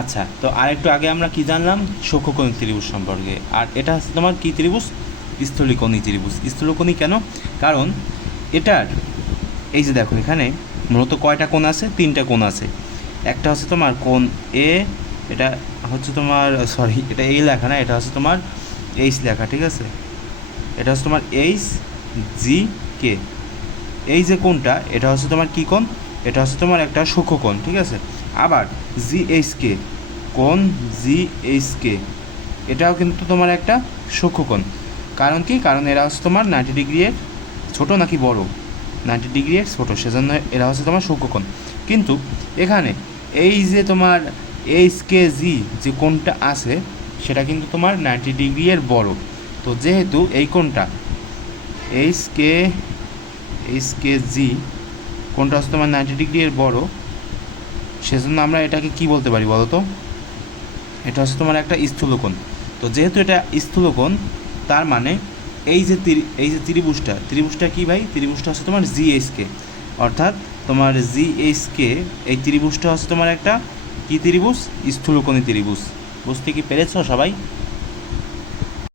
আচ্ছা, তো আরেকটু আগে আমরা কি জানলাম সূক্ষ্মকোণিক ত্রিভুজ সম্পর্কে। আর এটা হচ্ছে তোমার কি ত্রিভুজ? স্থূলকোণী ত্রিভুজ। স্থূলকোণী কেন? কারণ এটার এই যে দেখো এখানে মূলত কয়টা কোণ আছে? তিনটা কোণ আছে। একটা হচ্ছে তোমার কোণ এ, এটা হচ্ছে তোমার সরি এটা এই লেখা না, এটা হচ্ছে তোমার এইচ লেখা, ঠিক আছে? এটা হচ্ছে তোমার এইচ জি কে। এই যে কোণটা এটা হচ্ছে তোমার কী কোণ? এটা হচ্ছে তোমার একটা সূক্ষ্মকোণ, ঠিক আছে? আবার জি এইচ কে, কোণ জি এইচ কে, এটাও কিন্তু তোমার একটা সূক্ষ্মকোণ। কারণ কি? কারণ এরা হচ্ছে তোমার 90 ডিগ্রি এর ছোটো নাকি বড়? 90 ডিগ্রি এর ছোটো, সেজন্য এরা হচ্ছে তোমার সূক্ষ্মকোণ। কিন্তু এখানে এই যে তোমার এইচ কে জি যে কোণটা আছে সেটা কিন্তু তোমার 90 ডিগ্রি এর বড়। তো যেহেতু এই কোণটা এইচ কে জি কোণটা হচ্ছে তোমার 90 ডিগ্রি এর বড়, সেজন্য আমরা এটাকে কি বলতে পারি বলো তো? এটা হচ্ছে তোমার একটা স্থূলকোণ। তো যেহেতু এটা স্থূলকোণ, তার মানে এই যে ত্রিভুজটা কি ভাই? ত্রিভুজটা হচ্ছে তোমার জিএসকে, অর্থাৎ তোমার জিএসকে এই ত্রিভুজটা হচ্ছে তোমার একটা কি ত্রিভুজ? স্থূলকোণী ত্রিভুজ। বুঝতে কি পেরেছো সবাই?